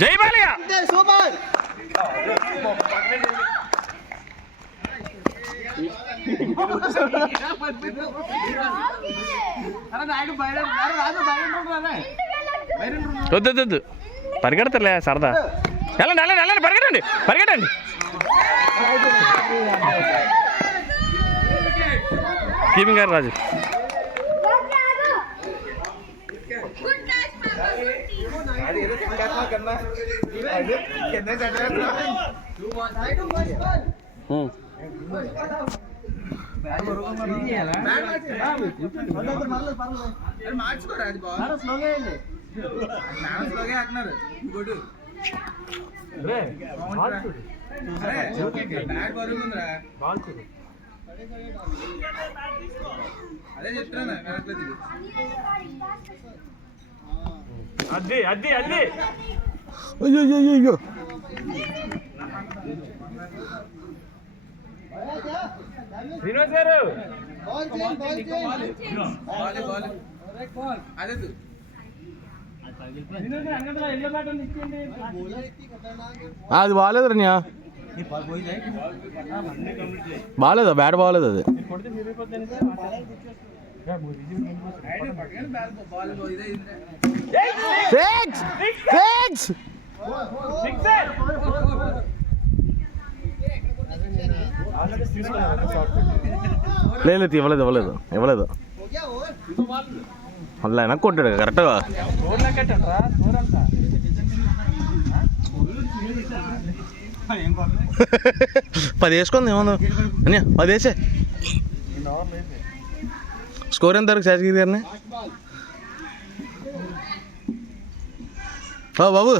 జై బాలయ్య సూపర్ వద్దు పరిగెడతలే సరదా వెళ్ళండి వెళ్ళండి వెళ్ళండి పరిగెట్టండి పరిగెట్టండి కీపింగ్ గారు రాజు అదే చెప్తున్నా అద్ది అద్ది అద్ది అయ్యో శ్రీనివాస్ గారు అది బాగాలేదు రన్యా బాగాలేదు బ్యాట్ బాగాలేదు అది లేదు ఇవ్వలేదు మళ్ళీ వెనక్కి కొట్టాడు కరెక్ట్గా పది వేసుకుంది ఏమన్నా అన్యా 10 వేసే స్కోర్ ఎంత వరకు శాసగిరి గారిని బాబు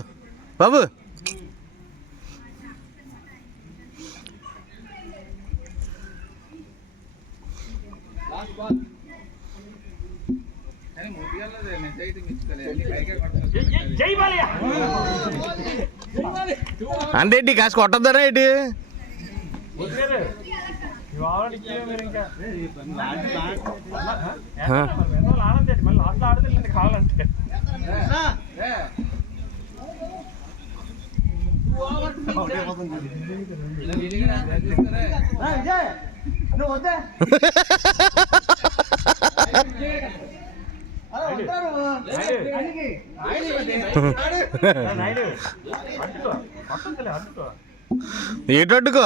అంటే ఏంటి కాసు కొట్టద్దారా ఏంటి కావాలంటే ఏటట్టుకో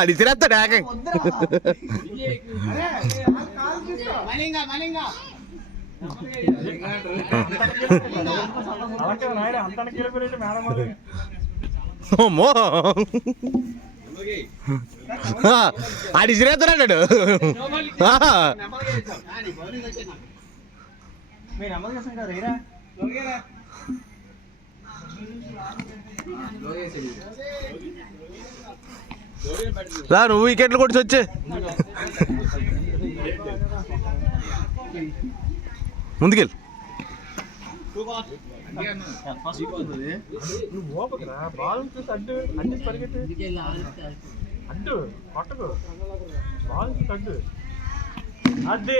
అడిచిరేస్తాడు ఏకం అమ్మో అడిచిరేస్తున్నాడు రా నువ్వు వికెట్లు కొట్టి వచ్చే ముందుకెళ్ళి బాల్ చూసి అడ్డు అడ్డు పరిగెట్టు అడ్డు కొట్టకు బాల్ చూసి అడ్డు అడ్డు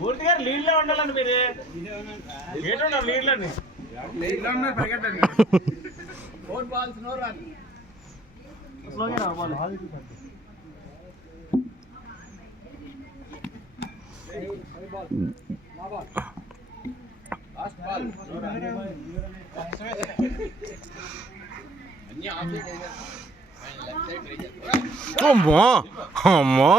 మూర్తి గారు లీడ్లో ఉండాలండి మీరు ఏంటున్నారు లీడ్లని పరిగెట్టండి అమ్మో అమ్మో